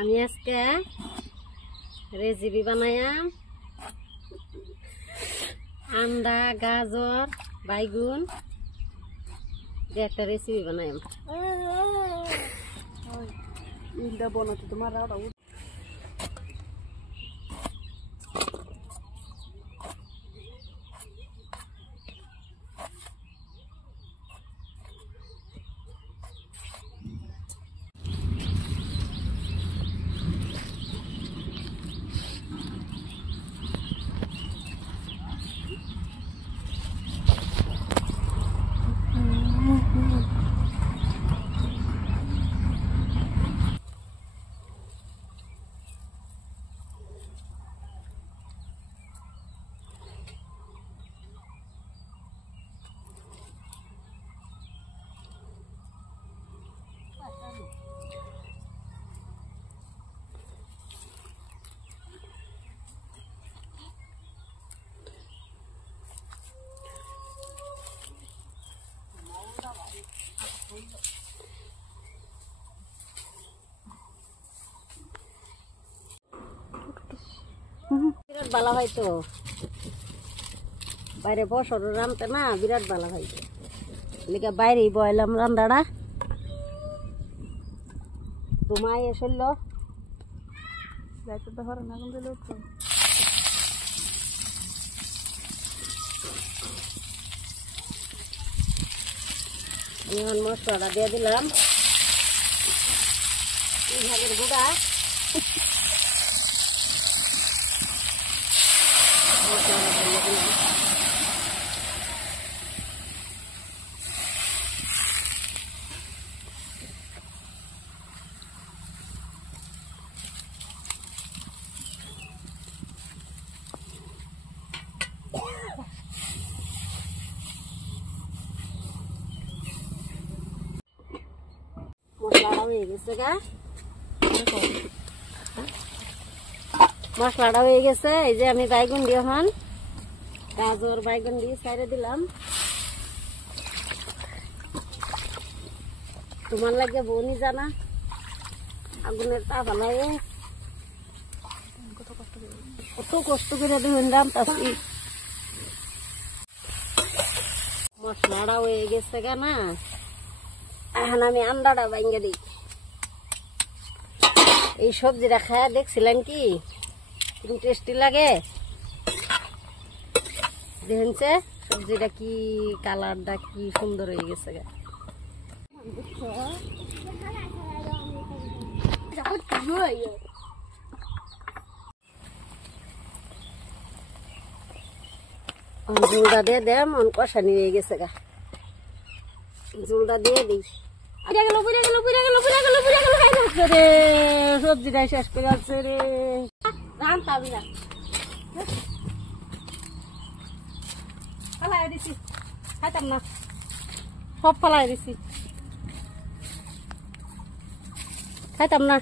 আমি আজকে রেসিপি বানাইলাম আন্ডা গাজর বাইগুন দিয়ে একটা রেসিপি বানাইলাম। ইন্দা বানাতে তোমার রাড়া বিরাট বালা ভাই তো বাইরে বসর রামতে না বিরাট বালা ভাই লিখে বাইরেই বয়লাম রান্দাড়া তোমায় এসল যাইতে তো হরে না কিন্তু লোক এখন মশলাটা দিয়ে দিলাম ভাগের গুঁড়া মশলাটা হয়ে গেছে গা মশলাটা হয়ে গেছে এই যে আমি বাইগুন দিয়ে এখন গাজর বাইগুন দিয়ে সাইডে দিলাম তোমার লাগে বনি জানা আগুনের তা ভালো কত কষ্ট করে ধুন দাম তাছি মশলাটা হয়ে গেছে গা না এখন আমি আন্ডাটা ভাঙ্গে দিই এই সবজিটা খায়া দেখছিলেন কি টেস্টি লাগে দেখছে সবজিটা কি কালারটা কি সুন্দর হয়ে গেছে গা ঝুলটা দিয়ে দে মন কষানি হয়ে গেছে গা ঝুলটা দিয়ে দিই সবজিটা শেষ করে আসছে রে রান্তাবি না ফালাই দিছি খাইতাম না সব ফালাই দিছি খাইতাম না